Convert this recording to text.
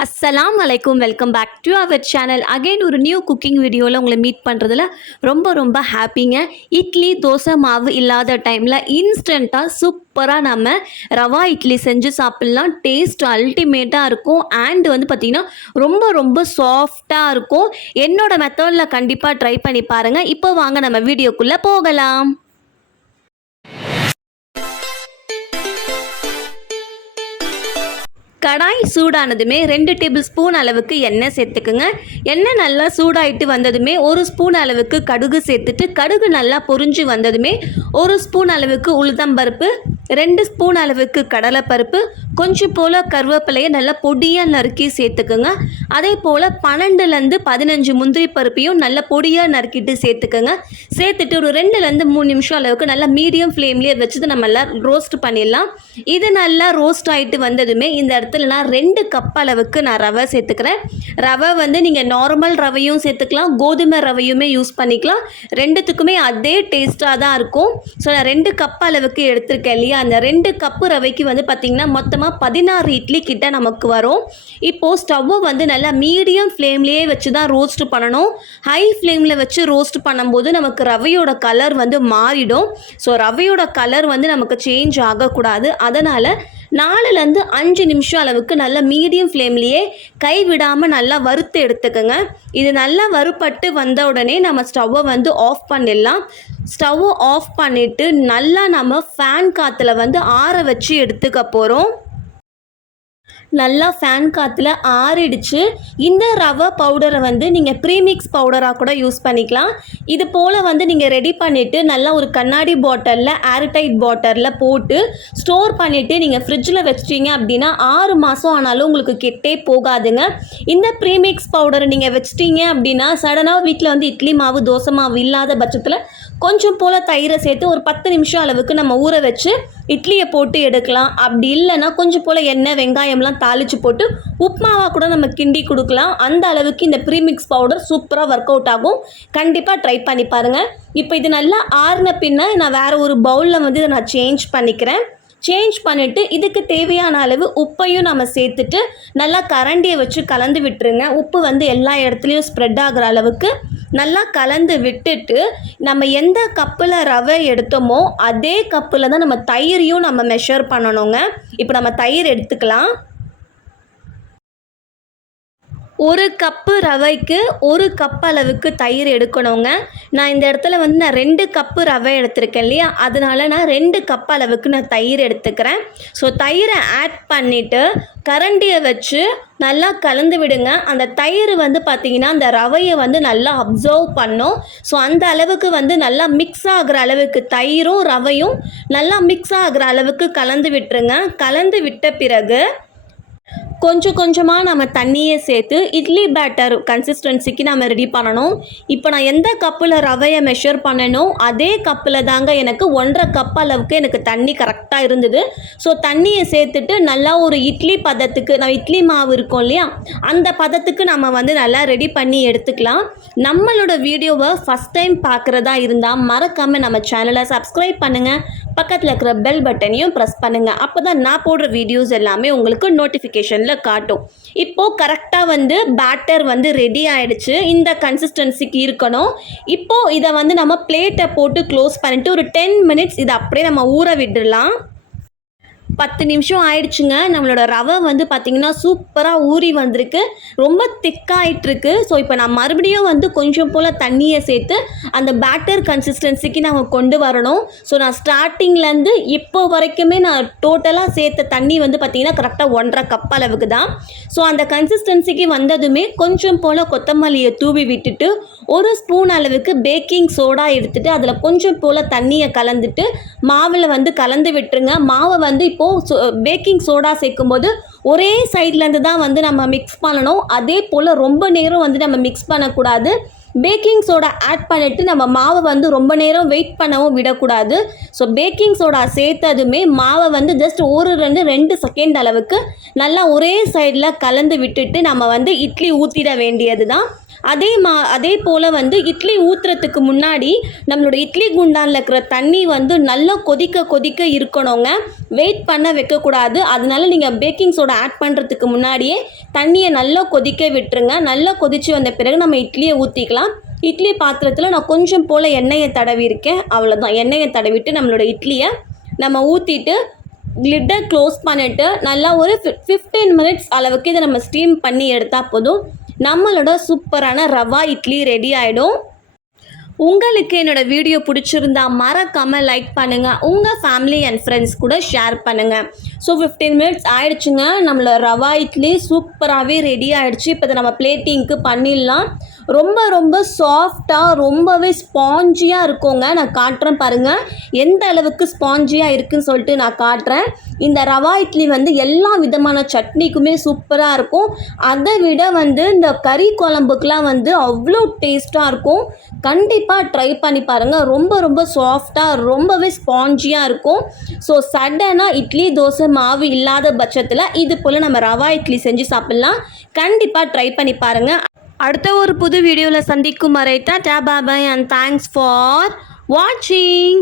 அஸ்ஸலாம் வலைக்கும் welcome back to our channel again ஒரு நியூ குக்கிங் வீடியோவில் உங்களை மீட் பண்ணுறதுல ரொம்ப ரொம்ப ஹாப்பிங்க இட்லி தோசை மாவு இல்லாத டைமில் இன்ஸ்டண்ட்டாக சூப்பராக நம்ம ரவா இட்லி செஞ்சு சாப்பிட்லாம். டேஸ்ட் அல்டிமேட்டாக இருக்கும். அண்ட் வந்து பார்த்திங்கன்னா ரொம்ப ரொம்ப சாஃப்டாக இருக்கும். என்னோடய மெத்தடில் கண்டிப்பாக ட்ரை பண்ணி பாருங்கள் இப்போ வாங்க நம்ம வீடியோக்குள்ளே போகலாம். கடாய் சூடானதுமே ரெண்டு டேபிள் ஸ்பூன் அளவுக்கு எண்ணெய் சேர்த்துக்குங்க. எண்ணெய் நல்லா சூடாயிட்டு வந்ததுமே ஒரு ஸ்பூன் அளவுக்கு கடுகு சேர்த்துட்டு கடுகு நல்லா பொரிஞ்சு வந்ததுமே ஒரு ஸ்பூன் அளவுக்கு உளுத்தம்பருப்பு ரெண்டு ஸ்பூன் அளவுக்கு கடலைப்பருப்பு கொஞ்சம் போல் கருவேப்பிலையை நல்லா பொடியாக நறுக்கி சேர்த்துக்குங்க. அதே போல் பன்னெண்டுலேருந்து பதினஞ்சு முந்திரி பருப்பையும் நல்லா பொடியாக நறுக்கிட்டு சேர்த்துக்குங்க. சேர்த்துட்டு ஒரு ரெண்டுலேருந்து மூணு நிமிஷம் அளவுக்கு நல்லா மீடியம் ஃப்ளேம்லேயே வச்சுட்டு நம்ம எல்லாம் ரோஸ்ட் பண்ணிடலாம். இது நல்லா ரோஸ்ட் ஆகிட்டு வந்ததுமே இந்த இடத்துல நான் ரெண்டு கப் அளவுக்கு நான் ரவை சேர்த்துக்கிறேன். ரவை வந்து நீங்கள் நார்மல் ரவையும் சேர்த்துக்கலாம் கோதுமை ரவையுமே யூஸ் பண்ணிக்கலாம். ரெண்டுத்துக்குமே அதே டேஸ்ட்டாக தான் இருக்கும். ஸோ நான் ரெண்டு கப் அளவுக்கு எடுத்திருக்கேன் இல்லையா? அந்த ரெண்டு கப்பு ரவைக்கு வந்து பார்த்திங்கன்னா மொத்தமாக பதினாறு இட்லி கிட்ட நமக்கு வரும். இப்போது ஸ்டவ்வை வந்து நல்லா மீடியம் ஃப்ளேம்லேயே வச்சு தான் ரோஸ்ட் பண்ணணும். ஹை ஃப்ளேமில் வச்சு ரோஸ்ட் பண்ணும்போது நமக்கு ரவையோட கலர் வந்து மாறிடும். ஸோ ரவையோட கலர் வந்து நமக்கு சேஞ்ச் ஆகக்கூடாது. அதனால் நாலுலேருந்து அஞ்சு நிமிஷம் அளவுக்கு நல்லா மீடியம் ஃப்ளேம்லேயே கை விடாமல் நல்லா வறுத்து எடுத்துக்கோங்க. இது நல்லா வறுபட்டு வந்த உடனே நம்ம ஸ்டவ்வை வந்து ஆஃப் பண்ணிடலாம். ஸ்டவ்வை ஆஃப் பண்ணிவிட்டு நல்லா நம்ம ஃபேன் காற்றுல வந்து ஆற வச்சு எடுத்துக்க போகிறோம் நல்லா ஃபேன் காற்றுல ஆறிடுச்சு. இந்த ரவை பவுடரை வந்து நீங்கள் ப்ரீமிக்ஸ் பவுடராக கூட யூஸ் பண்ணிக்கலாம். இது போல் வந்து நீங்கள் ரெடி பண்ணிவிட்டு நல்லா ஒரு கண்ணாடி பாட்டிலில் ஏர்டைட் பாட்டிலில் போட்டு ஸ்டோர் பண்ணிவிட்டு நீங்கள் ஃப்ரிட்ஜில் வச்சிட்டீங்க அப்படின்னா ஆறு மாதம் ஆனாலும் உங்களுக்கு கெட்டே போகாதுங்க. இந்த ப்ரீமிக்ஸ் பவுடரை நீங்கள் வச்சிட்டீங்க அப்படின்னா சடனாக வீட்டில் வந்து இட்லி மாவு தோசை மாவு இல்லாத பட்சத்தில் கொஞ்சம் போல் தயிரை சேர்த்து ஒரு பத்து நிமிஷம் அளவுக்கு நம்ம ஊற வச்சு இட்லியை போட்டு எடுக்கலாம். அப்படி இல்லைன்னா கொஞ்சம் போல் எண்ணெய் வெங்காயம்லாம் தாளித்து போட்டு உப்மாவாக கூட நம்ம கிண்டி கொடுக்கலாம். அந்த அளவுக்கு இந்த ப்ரீமிக்ஸ் பவுடர் சூப்பராக ஒர்க் அவுட் ஆகும். கண்டிப்பாக ட்ரை பண்ணி பாருங்கள் இப்போ இது நல்லா ஆறின பின்ன நான் வேறு ஒரு பவுலில் வந்து இதை நான் சேஞ்ச் பண்ணிக்கிறேன். சேஞ்ச் பண்ணிவிட்டு இதுக்கு தேவையான அளவு உப்பையும் நம்ம சேர்த்துட்டு நல்லா கரண்டியை வச்சு கலந்து விட்டுருங்க. உப்பு வந்து எல்லா இடத்துலையும் ஸ்ப்ரெட் ஆகிற அளவுக்கு. நல்லா கலந்து விட்டுட்டு நம்ம எந்த கப்பில் ரவை எடுத்தோமோ அதே கப்பில் தான் நம்ம தயிரையும் நம்ம மெஷர் பண்ணணுங்க. இப்போ நம்ம தயிர் எடுத்துக்கலாம். ஒரு கப்பு ரவைக்கு ஒரு கப் அளவுக்கு தயிர் எடுக்கணுங்க. நான் இந்த இடத்துல வந்து நான் ரெண்டு கப்பு ரவை எடுத்திருக்கேன் இல்லையா? அதனால நான் ரெண்டு கப் அளவுக்கு நான் தயிர் எடுத்துக்கிறேன். ஸோ தயிரை ஆட் பண்ணிவிட்டு கரண்டியை வச்சு நல்லா கலந்து விடுங்க. அந்த தயிர் வந்து பார்த்திங்கன்னா அந்த ரவையை வந்து நல்லா அப்சர்வ் பண்ணும். ஸோ அந்த அளவுக்கு வந்து நல்லா மிக்ஸ் ஆகிற அளவுக்கு தயிரும் ரவையும் நல்லா மிக்ஸ் ஆகிற அளவுக்கு கலந்து விட்டுருங்க. கலந்து விட்ட பிறகு கொஞ்சம் கொஞ்சமாக நம்ம தண்ணியை சேர்த்து இட்லி பேட்டர் கன்சிஸ்டன்சிக்கு நம்ம ரெடி பண்ணணும். இப்போ நான் எந்த கப்பில் ரவையை மெஷர் பண்ணணும் அதே கப்பில் தாங்க எனக்கு ஒன்றரை கப் அளவுக்கு எனக்கு தண்ணி கரெக்டாக இருந்தது. ஸோ தண்ணியை சேர்த்துட்டு நல்லா ஒரு இட்லி பதத்துக்கு நான் இட்லி மாவு இருக்கும் இல்லையா? அந்த பதத்துக்கு நம்ம வந்து நல்லா ரெடி பண்ணி எடுத்துக்கலாம். நம்மளோட வீடியோவை ஃபஸ்ட் டைம் பார்க்குறதா இருந்தால் மறக்காமல் நம்ம சேனலை சப்ஸ்கிரைப் பண்ணுங்கள் பக்கத்தில் இருக்கிற பெல் பட்டனையும் ப்ரெஸ் பண்ணுங்கள் அப்போ தான் நான் போடுற வீடியோஸ் எல்லாமே உங்களுக்கு நோட்டிஃபிகேஷனில் காட்டும். இப்போது கரெக்டாக வந்து பேட்டர் வந்து ரெடி ஆகிடுச்சு இந்த கன்சிஸ்டன்சிக்கு இருக்கணும். இப்போது இதை வந்து நம்ம பிளேட்டை போட்டு க்ளோஸ் பண்ணிவிட்டு ஒரு டென் மினிட்ஸ் இதை அப்படியே நம்ம ஊற விட்டுடலாம். பத்து நிமிஷம் ஆயிடுச்சுங்க. நம்மளோட ரவை வந்து பார்த்திங்கன்னா சூப்பராக ஊறி வந்திருக்கு. ரொம்ப திக்காயிட்ருக்கு ஸோ இப்போ நான் மறுபடியும் வந்து கொஞ்சம் போல் தண்ணியை சேர்த்து அந்த பேட்டர் கன்சிஸ்டன்சிக்கு நம்ம கொண்டு வரணும். ஸோ நான் ஸ்டார்டிங்லேருந்து இப்போ வரைக்குமே நான் டோட்டலாக சேர்த்த தண்ணி வந்து பார்த்திங்கன்னா கரெக்டாக ஒன்றரை கப் அளவுக்கு தான். ஸோ அந்த கன்சிஸ்டன்சிக்கு வந்ததுமே கொஞ்சம் போல் கொத்தமல்லியை தூவி விட்டுட்டு ஒரு ஸ்பூன் அளவுக்கு பேக்கிங் சோடா எடுத்துகிட்டு அதில் கொஞ்சம் போல் தண்ணியை கலந்துட்டு மாவில் வந்து கலந்து விட்டுருங்க. மாவை வந்து இப்போது பேக்கிங் சோடா சேர்க்கும்போது ஒரே சைட்லேருந்து தான் வந்து நம்ம மிக்ஸ் பண்ணணும். அதே போல் ரொம்ப நேரம் வந்து நம்ம மிக்ஸ் பண்ணக்கூடாது. பேக்கிங் சோடா ஆட் பண்ணிவிட்டு நம்ம மாவை வந்து ரொம்ப நேரம் வெயிட் பண்ணவும் விடக்கூடாது. ஸோ பேக்கிங் சோடா சேர்த்ததுமே மாவை வந்து ஜஸ்ட் ஒரு ரெண்டு ரெண்டு செகண்ட் அளவுக்கு நல்லா ஒரே சைடில் கலந்து விட்டுட்டு நம்ம வந்து இட்லி ஊற்றிட வேண்டியது தான் அதே மா அதே போல் வந்து இட்லி ஊற்றுறதுக்கு முன்னாடி நம்மளோட இட்லி குண்டானில் இருக்கிற தண்ணி வந்து நல்லா கொதிக்க கொதிக்க இருக்கணுங்க. வெயிட் பண்ண வைக்கக்கூடாது. அதனால நீங்கள் பேக்கிங் சோடா ஆட் பண்ணுறதுக்கு முன்னாடியே தண்ணியை நல்லா கொதிக்க விட்டுருங்க. நல்லா கொதித்து வந்த பிறகு நம்ம இட்லியை ஊற்றிக்கலாம் இட்லி பாத்திரத்தில் நான் கொஞ்சம் போல் எண்ணெயை தடவிருக்கேன் அவ்வளோதான் எண்ணெயை தடவிட்டு நம்மளோட இட்லியை நம்ம ஊற்றிட்டு லிட்டை க்ளோஸ் பண்ணிவிட்டு நல்லா ஒரு ஃபிஃப்டீன் மினிட்ஸ் அளவுக்கு இதை நம்ம ஸ்டீம் பண்ணி எடுத்தால் போதும். நம்மளோட சூப்பரான ரவா இட்லி ரெடி ஆகிடும் உங்களுக்கு என்னோட வீடியோ பிடிச்சிருந்தா மறக்காமல் லைக் பண்ணுங்கள் உங்கள் ஃபேமிலி அண்ட் ஃப்ரெண்ட்ஸ் கூட ஷேர் பண்ணுங்கள் ஸோ ஃபிஃப்டீன் மினிட்ஸ் ஆயிடுச்சுங்க. நம்மளோட ரவா இட்லி சூப்பராகவே ரெடி ஆகிடுச்சு இப்போ இதை நம்ம பிளேட்டிங்க்கு பண்ணிடலாம். ரொம்ப ரொம்ப சாஃப்டாக ரொம்பவே ஸ்பாஞ்சியாக இருக்குங்க. நான் காட்டுறேன் பாருங்கள் எந்த அளவுக்கு ஸ்பாஞ்சியாக இருக்குன்னு சொல்லிட்டு நான் காட்டுறேன். இந்த ரவா இட்லி வந்து எல்லா விதமான சட்னிக்குமே சூப்பராக இருக்கும். அதை விட வந்து இந்த கறி குழம்புக்குலாம் வந்து அவ்வளோ டேஸ்ட்டாக இருக்கும். கண்டிப்பாக ட்ரை பண்ணி பாருங்கள் ரொம்ப ரொம்ப சாஃப்டாக ரொம்பவே ஸ்பாஞ்சியாக இருக்கும். ஸோ சடனாக இட்லி தோசை மாவு இல்லாத பட்சத்தில் இது போல் நம்ம ரவா இட்லி செஞ்சு சாப்பிட்லாம். கண்டிப்பாக ட்ரை பண்ணி பாருங்கள் அடுத்த ஒரு புது வீடியோவில் சந்திக்கும் வரை tata bye bye and thanks for வாட்சிங்